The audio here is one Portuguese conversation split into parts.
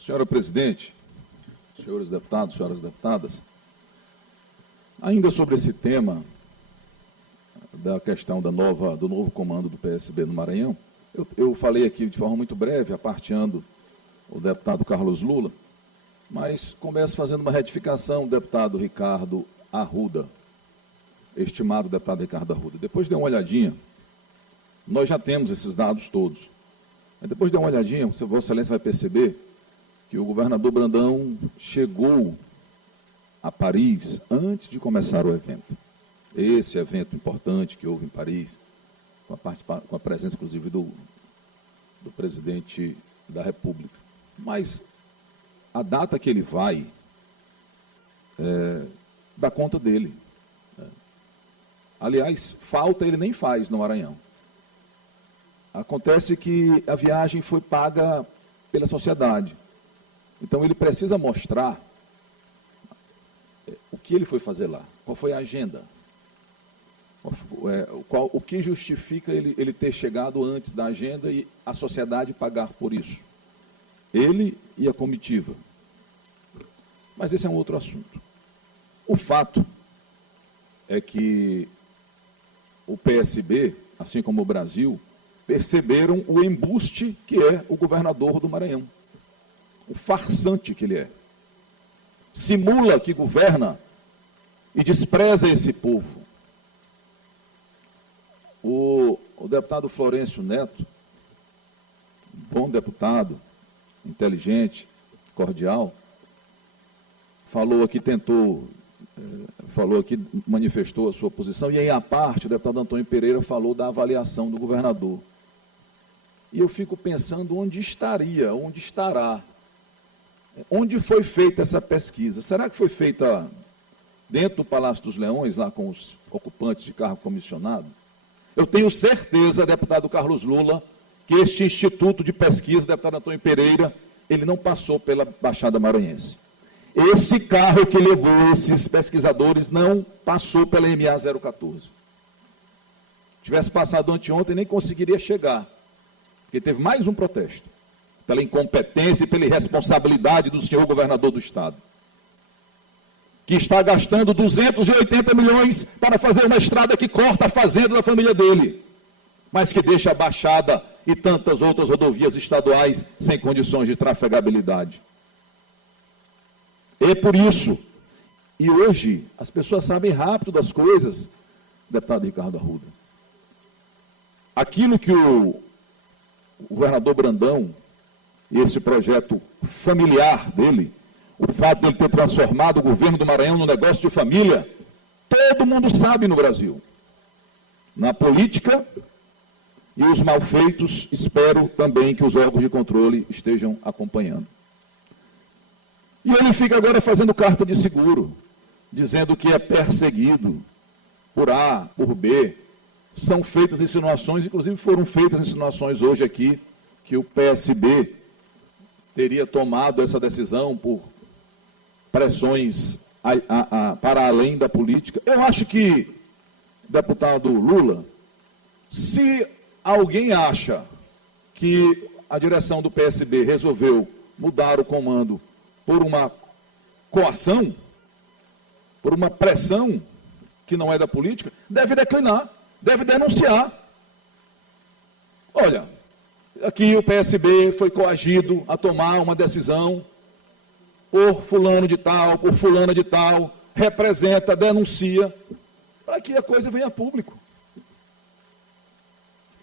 Senhora presidente, senhores deputados, senhoras deputadas, ainda sobre esse tema da questão do novo comando do PSB no Maranhão, eu falei aqui de forma muito breve, aparteando o deputado Carlos Lula, mas começo fazendo uma retificação, deputado Ricardo Arruda, estimado deputado Ricardo Arruda. Depois dê uma olhadinha, nós já temos esses dados todos. Mas depois dê uma olhadinha, Vossa Excelência vai perceber que o governador Brandão chegou a Paris antes de começar o evento. Esse evento importante que houve em Paris, com a presença, inclusive, do presidente da República. Mas a data que ele vai dá conta dele. Aliás, falta ele nem faz no Maranhão. Acontece que a viagem foi paga pela sociedade. Então, ele precisa mostrar o que ele foi fazer lá, qual foi a agenda, o que justifica ele ter chegado antes da agenda e a sociedade pagar por isso. Ele e a comitiva. Mas esse é um outro assunto. O fato é que o PSB, assim como o Brasil, perceberam o embuste que é o governador do Maranhão. O farsante que ele é. Simula que governa e despreza esse povo. O deputado Florencio Neto, bom deputado, inteligente, cordial, falou aqui, manifestou a sua posição, e aí, à parte, o deputado Antônio Pereira falou da avaliação do governador. E eu fico pensando onde estará, onde foi feita essa pesquisa. Será que foi feita dentro do Palácio dos Leões, lá com os ocupantes de cargo comissionado? Eu tenho certeza, deputado Carlos Lula, que este instituto de pesquisa, deputado Antônio Pereira, ele não passou pela Baixada Maranhense. Esse carro que levou esses pesquisadores não passou pela MA 014. Tivesse passado anteontem, nem conseguiria chegar, porque teve mais um protesto, pela incompetência e pela irresponsabilidade do senhor governador do Estado, que está gastando 280 milhões para fazer uma estrada que corta a fazenda da família dele, mas que deixa a Baixada e tantas outras rodovias estaduais sem condições de trafegabilidade. É por isso, e hoje as pessoas sabem rápido das coisas, deputado Ricardo Arruda. Aquilo que o governador Brandão, e esse projeto familiar dele, o fato de ele ter transformado o governo do Maranhão num negócio de família, todo mundo sabe no Brasil. Na política e os malfeitos, espero também que os órgãos de controle estejam acompanhando. E ele fica agora fazendo carta de seguro, dizendo que é perseguido por A, por B. São feitas insinuações, inclusive foram feitas insinuações hoje aqui, que o PSB teria tomado essa decisão por pressões para além da política. Eu acho que, deputado Lula, se alguém acha que a direção do PSB resolveu mudar o comando por uma coação, por uma pressão que não é da política, deve declinar, deve denunciar. Olha, aqui o PSB foi coagido a tomar uma decisão por fulano de tal, por fulana de tal, representa, denuncia, para que a coisa venha a público.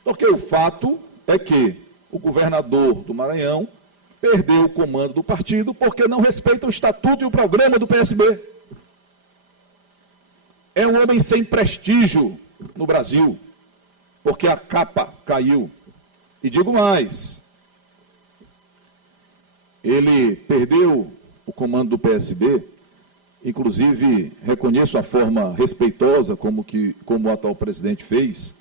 Porque o fato é que o governador do Maranhão perdeu o comando do partido porque não respeita o estatuto e o programa do PSB. É um homem sem prestígio no Brasil, porque a capa caiu. E digo mais, ele perdeu o comando do PSB, inclusive reconheço a forma respeitosa como o atual presidente fez.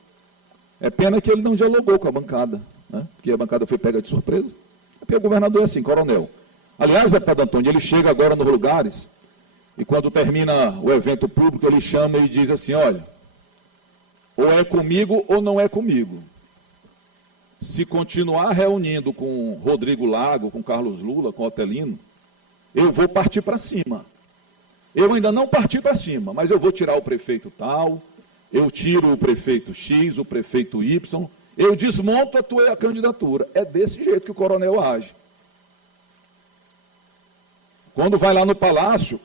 É pena que ele não dialogou com a bancada, né? Porque a bancada foi pega de surpresa. Porque o governador é assim, coronel. Aliás, deputado Antônio, ele chega agora nos lugares e quando termina o evento público, ele chama e diz assim, olha, ou é comigo ou não é comigo. se continuar reunindo com Rodrigo Lago, com Carlos Lula, com Otelino, eu vou partir para cima. Eu ainda não parti para cima, mas eu vou tirar o prefeito tal, eu tiro o prefeito X, o prefeito Y, eu desmonto a tua candidatura. É desse jeito que o coronel age. Quando vai lá no Palácio,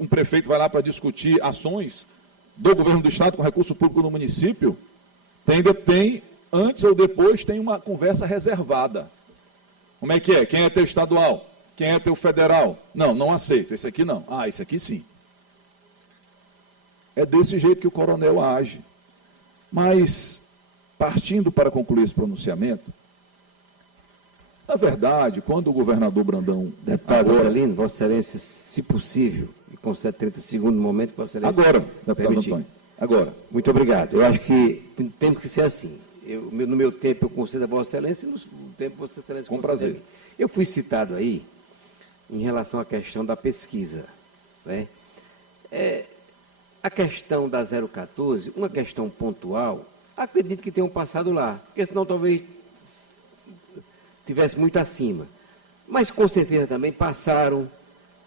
um prefeito vai lá para discutir ações do governo do Estado com recurso público no município, tem antes ou depois, tem uma conversa reservada. Como é que é? Quem é teu estadual? Quem é teu federal? Não, não aceito. Esse aqui não. Ah, esse aqui sim. É desse jeito que o coronel age. Mas, partindo para concluir esse pronunciamento, na verdade, quando o governador Brandão... Deputado Otelino, Vossa Excelência, se possível, e concede 30 segundos no momento que Vossa Excelência... Agora, deputado Antônio, agora. Muito obrigado. Eu acho que tem que ser assim. No meu tempo eu concedo a Vossa Excelência e no tempo Vossa Excelência com prazer. Eu fui citado aí em relação à questão da pesquisa. Né? A questão da 014, uma questão pontual, acredito que tenham passado lá, porque senão talvez tivesse muito acima. Mas com certeza também passaram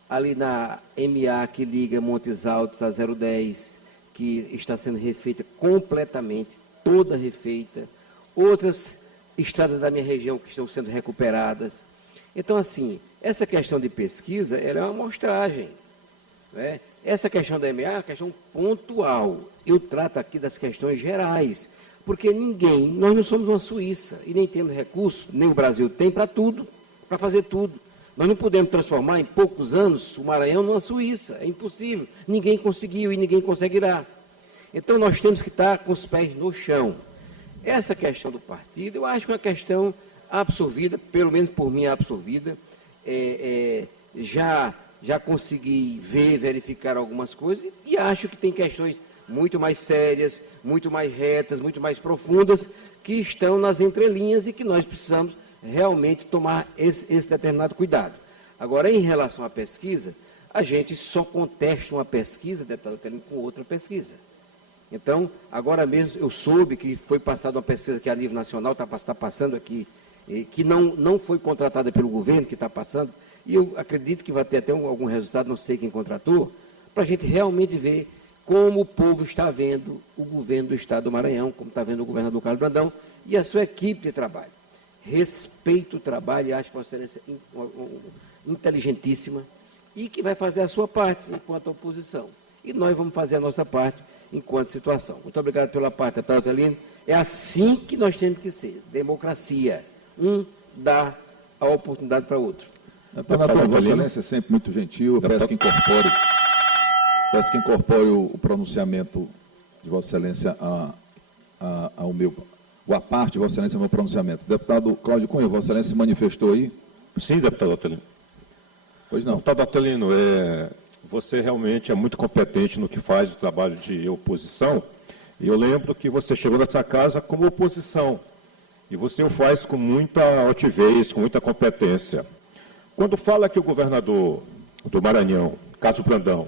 ali na MA que liga Montes Altos a 010, que está sendo refeita completamente, toda refeita. Outras estradas da minha região que estão sendo recuperadas. Então, assim, essa questão de pesquisa, ela é uma amostragem. Né? Essa questão da MA é uma questão pontual. Eu trato aqui das questões gerais. Porque nós não somos uma Suíça, e nem temos recursos, nem o Brasil tem para tudo, para fazer tudo. Nós não podemos transformar em poucos anos o Maranhão numa Suíça, é impossível. Ninguém conseguiu e ninguém conseguirá. Então nós temos que estar com os pés no chão. Essa questão do partido, eu acho que é uma questão absorvida, pelo menos por mim absorvida. Já consegui verificar algumas coisas e acho que tem questões muito mais sérias, muito mais retas, muito mais profundas, que estão nas entrelinhas e que nós precisamos realmente tomar esse determinado cuidado. Agora, em relação à pesquisa, a gente só contesta uma pesquisa, deputado Otelino, com outra pesquisa. Então, agora mesmo eu soube que foi passada uma pesquisa que a nível nacional está passando aqui, que não foi contratada pelo governo, que está passando, e eu acredito que vai ter até algum resultado, não sei quem contratou, para a gente realmente ver como o povo está vendo o governo do Estado do Maranhão, como está vendo o governador Carlos Brandão e a sua equipe de trabalho. Respeito o trabalho, e acho que Vossa Excelência é inteligentíssima e que vai fazer a sua parte enquanto oposição. E nós vamos fazer a nossa parte enquanto situação. Muito obrigado pela parte, deputado Otelino. É assim que nós temos que ser, democracia. Um dá a oportunidade para outro. Deputado Vossa Excelência é sempre muito gentil, eu peço que incorpore o pronunciamento de Vossa Excelência a parte de Vossa Excelência ao meu pronunciamento. Deputado Cláudio Cunha, Vossa Excelência se manifestou aí? Sim, deputado Otelino. Pois não. Deputado Otelino, você realmente é muito competente no que faz o trabalho de oposição, e eu lembro que você chegou nessa casa como oposição, e você o faz com muita altivez, com muita competência. Quando fala que o governador do Maranhão, Carlos Brandão,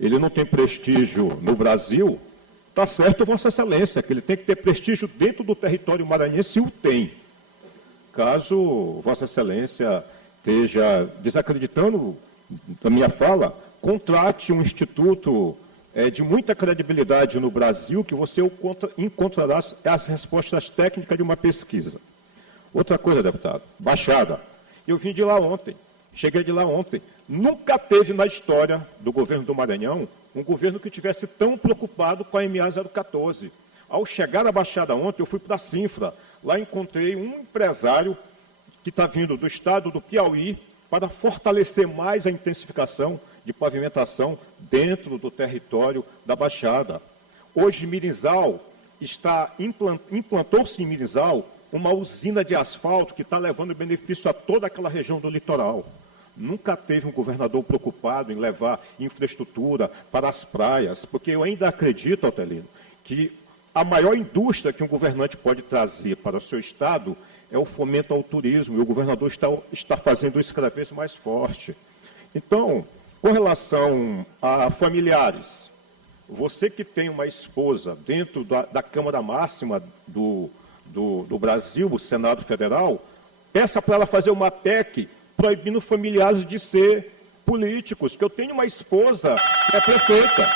ele não tem prestígio no Brasil, está certo, Vossa Excelência, que ele tem que ter prestígio dentro do território maranhense, e o tem. Caso Vossa Excelência esteja desacreditando da minha fala, contrate um instituto de muita credibilidade no Brasil, que você encontrará as respostas técnicas de uma pesquisa. Outra coisa, deputado, Baixada. Eu vim de lá ontem, cheguei de lá ontem. Nunca teve na história do governo do Maranhão um governo que estivesse tão preocupado com a MA 014. Ao chegar à Baixada ontem, eu fui para a Sinfra. Lá encontrei um empresário que está vindo do estado do Piauí para fortalecer mais a intensificação de pavimentação dentro do território da Baixada. Hoje, Mirizal implantou-se em Mirizal uma usina de asfalto que está levando benefício a toda aquela região do litoral. Nunca teve um governador preocupado em levar infraestrutura para as praias, porque eu ainda acredito, Otelino, que a maior indústria que um governante pode trazer para o seu estado é o fomento ao turismo, e o governador está fazendo isso cada vez mais forte. Então, com relação a familiares, você que tem uma esposa dentro da Câmara Máxima do do Brasil, o Senado Federal, peça para ela fazer uma PEC proibindo familiares de ser políticos, que eu tenho uma esposa que é prefeita.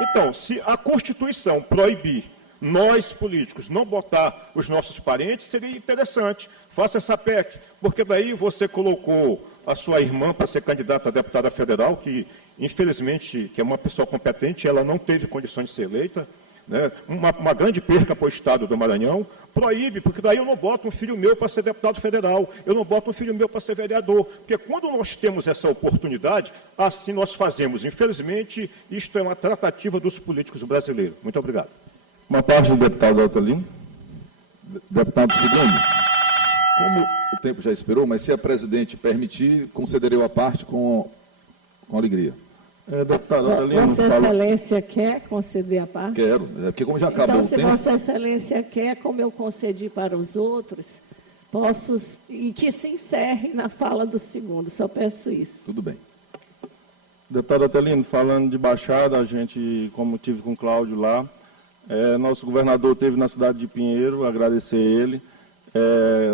Então, se a Constituição proibir nós, políticos, não botar os nossos parentes, seria interessante. Faça essa PEC, porque daí você colocou a sua irmã para ser candidata a deputada federal, que, infelizmente, que é uma pessoa competente, ela não teve condições de ser eleita, né? Uma grande perca para o Estado do Maranhão. Proíbe, porque daí eu não boto um filho meu para ser deputado federal, eu não boto um filho meu para ser vereador, porque quando nós temos essa oportunidade, assim nós fazemos. Infelizmente, isto é uma tratativa dos políticos brasileiros. Muito obrigado. Uma parte do deputado Otelino. Deputado Segundo, como o tempo já esperou, mas se a presidente permitir, concederei a parte com alegria. Deputado Otelino, Vossa Excelência quer conceder a parte? Quero, porque como já acabou então, o tempo... Então, se Vossa Excelência quer, como eu concedi para os outros, posso... E que se encerre na fala do segundo, só peço isso. Tudo bem. Deputado Otelino, falando de Baixada, a gente, como tive com o Cláudio lá, nosso governador esteve na cidade de Pinheiro, agradecer ele,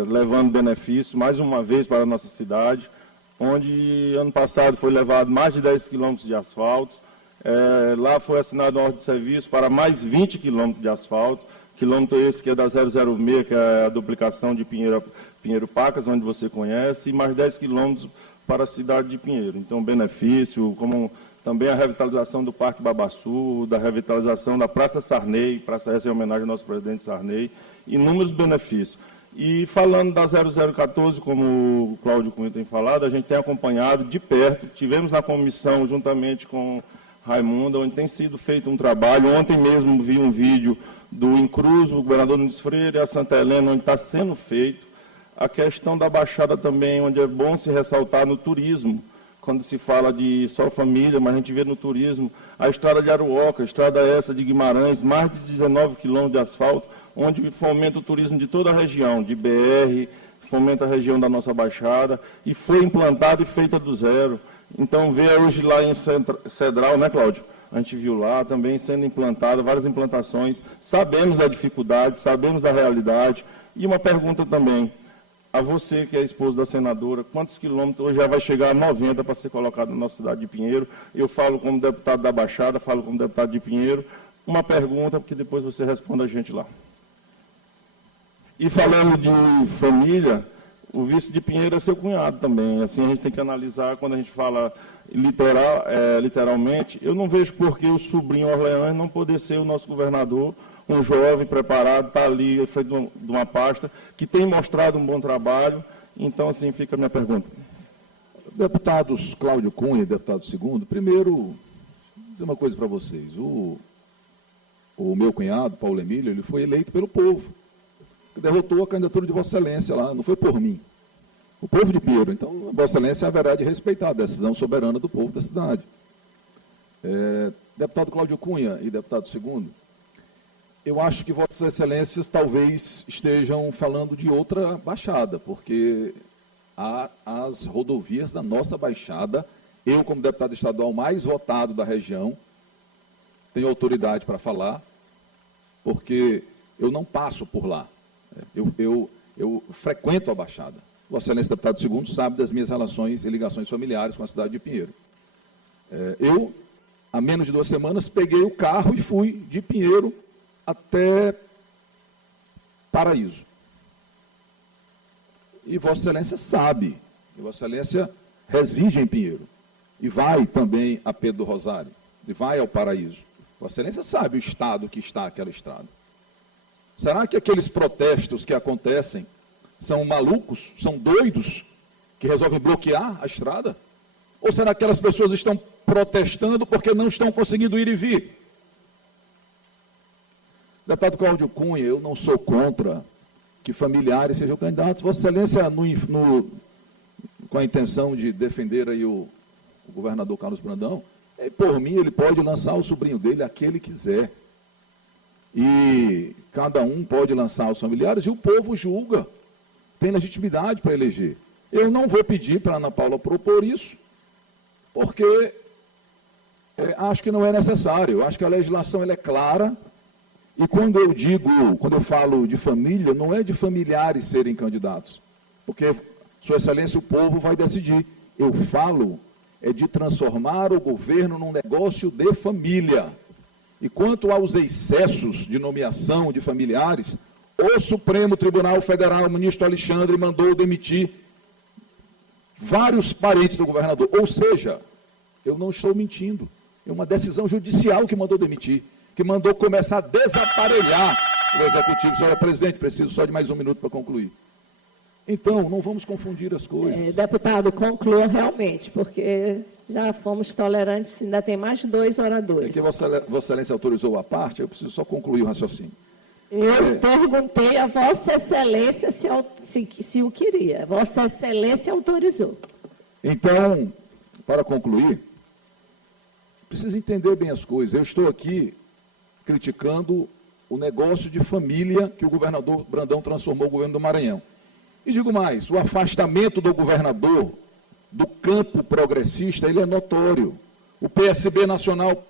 levando benefícios, mais uma vez, para a nossa cidade, onde ano passado foi levado mais de 10 quilômetros de asfalto, lá foi assinado uma ordem de serviço para mais 20 quilômetros de asfalto, quilômetro esse que é da 006, que é a duplicação de Pinheiro-Pacas, onde você conhece, e mais 10 quilômetros para a cidade de Pinheiro. Então, benefício, como também a revitalização do Parque Babaçu, da revitalização da Praça Sarney, praça essa em homenagem ao nosso presidente Sarney, inúmeros benefícios. E falando da 0014, como o Cláudio Cunha tem falado, a gente tem acompanhado de perto, tivemos na comissão, juntamente com Raimundo, onde tem sido feito um trabalho. Ontem mesmo vi um vídeo do Incruso, o governador Nunes Freire, a Santa Helena, onde está sendo feito. A questão da Baixada também, onde é bom se ressaltar no turismo, quando se fala de só família, mas a gente vê no turismo, a estrada de Aruoca, a estrada essa de Guimarães, mais de 19 quilômetros de asfalto, onde fomenta o turismo de toda a região, de BR, fomenta a região da nossa Baixada, e foi implantado e feita do zero. Então, vê hoje lá em Cedral, né, Cláudio? A gente viu lá também sendo implantado, várias implantações, sabemos da dificuldade, sabemos da realidade. E uma pergunta também, a você, que é esposo da senadora, quantos quilômetros, hoje já vai chegar a 90 para ser colocado na nossa cidade de Pinheiro? Eu falo como deputado da Baixada, falo como deputado de Pinheiro. Uma pergunta, porque depois você responde a gente lá. E falando de família, o vice de Pinheiro é seu cunhado também. Assim, a gente tem que analisar, quando a gente fala literalmente, eu não vejo por que o sobrinho Orleans não poder ser o nosso governador, um jovem preparado, está ali, feito de uma pasta, que tem mostrado um bom trabalho. Então, assim, fica a minha pergunta. Deputados Cláudio Cunha e deputado Segundo, primeiro, vou dizer uma coisa para vocês. O meu cunhado, Paulo Emílio, ele foi eleito pelo povo, que derrotou a candidatura de Vossa Excelência lá, não foi por mim. O povo de Pinheiro. Então, Vossa Excelência haverá de respeitar a decisão soberana do povo da cidade. Deputado Cláudio Cunha e deputado Segundo, eu acho que Vossas Excelências talvez estejam falando de outra baixada, porque as rodovias da nossa baixada, eu, como deputado estadual mais votado da região, tenho autoridade para falar, porque eu não passo por lá. Eu frequento a baixada. Vossa Excelência, deputado Segundo, sabe das minhas relações e ligações familiares com a cidade de Pinheiro. Eu, há menos de 2 semanas, peguei o carro e fui de Pinheiro até Paraíso. E Vossa Excelência sabe, que Vossa Excelência reside em Pinheiro, e vai também a Pedro do Rosário, e vai ao Paraíso. Vossa Excelência sabe o estado que está aquela estrada. Será que aqueles protestos que acontecem são malucos, são doidos, que resolvem bloquear a estrada? Ou será que aquelas pessoas estão protestando porque não estão conseguindo ir e vir? Deputado Cláudio Cunha, eu não sou contra que familiares sejam candidatos. Vossa Excelência, com a intenção de defender aí o governador Carlos Brandão, por mim, ele pode lançar o sobrinho dele, aquele quiser. E cada um pode lançar os familiares e o povo julga. Tem legitimidade para eleger. Eu não vou pedir para a Ana Paula propor isso, porque acho que não é necessário. Eu acho que a legislação ela é clara E quando eu falo de família, não é de familiares serem candidatos, porque, Sua Excelência, o povo vai decidir. Eu falo de transformar o governo num negócio de família. E quanto aos excessos de nomeação de familiares, o Supremo Tribunal Federal, o ministro Alexandre, mandou demitir vários parentes do governador. Ou seja, eu não estou mentindo, é uma decisão judicial que mandou demitir, que mandou começar a desaparelhar o Executivo. Senhora Presidente, preciso só de mais um minuto para concluir. Então, não vamos confundir as coisas. Deputado, conclua realmente, porque já fomos tolerantes, ainda tem mais de 2 oradores. É que Vossa Excelência autorizou a parte, eu preciso só concluir o raciocínio. Eu perguntei a Vossa Excelência se o queria. Vossa Excelência autorizou. Então, para concluir, precisa entender bem as coisas. Eu estou aqui criticando o negócio de família que o governador Brandão transformou o governo do Maranhão. E digo mais, o afastamento do governador do campo progressista, ele é notório. O PSB nacional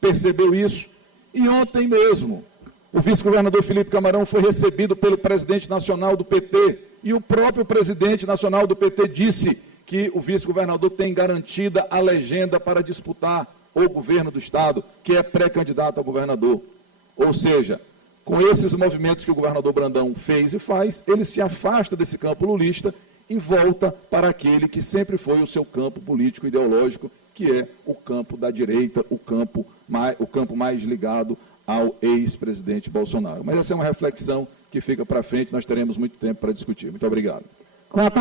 percebeu isso. E ontem mesmo, o vice-governador Felipe Camarão foi recebido pelo presidente nacional do PT. E o próprio presidente nacional do PT disse que o vice-governador tem garantida a legenda para disputar o governo do Estado, que é pré-candidato a governador. Ou seja, com esses movimentos que o governador Brandão fez e faz, ele se afasta desse campo lulista e volta para aquele que sempre foi o seu campo político ideológico, que é o campo da direita, o campo mais ligado ao ex-presidente Bolsonaro. Mas essa é uma reflexão que fica para frente, nós teremos muito tempo para discutir. Muito obrigado. Com a palavra.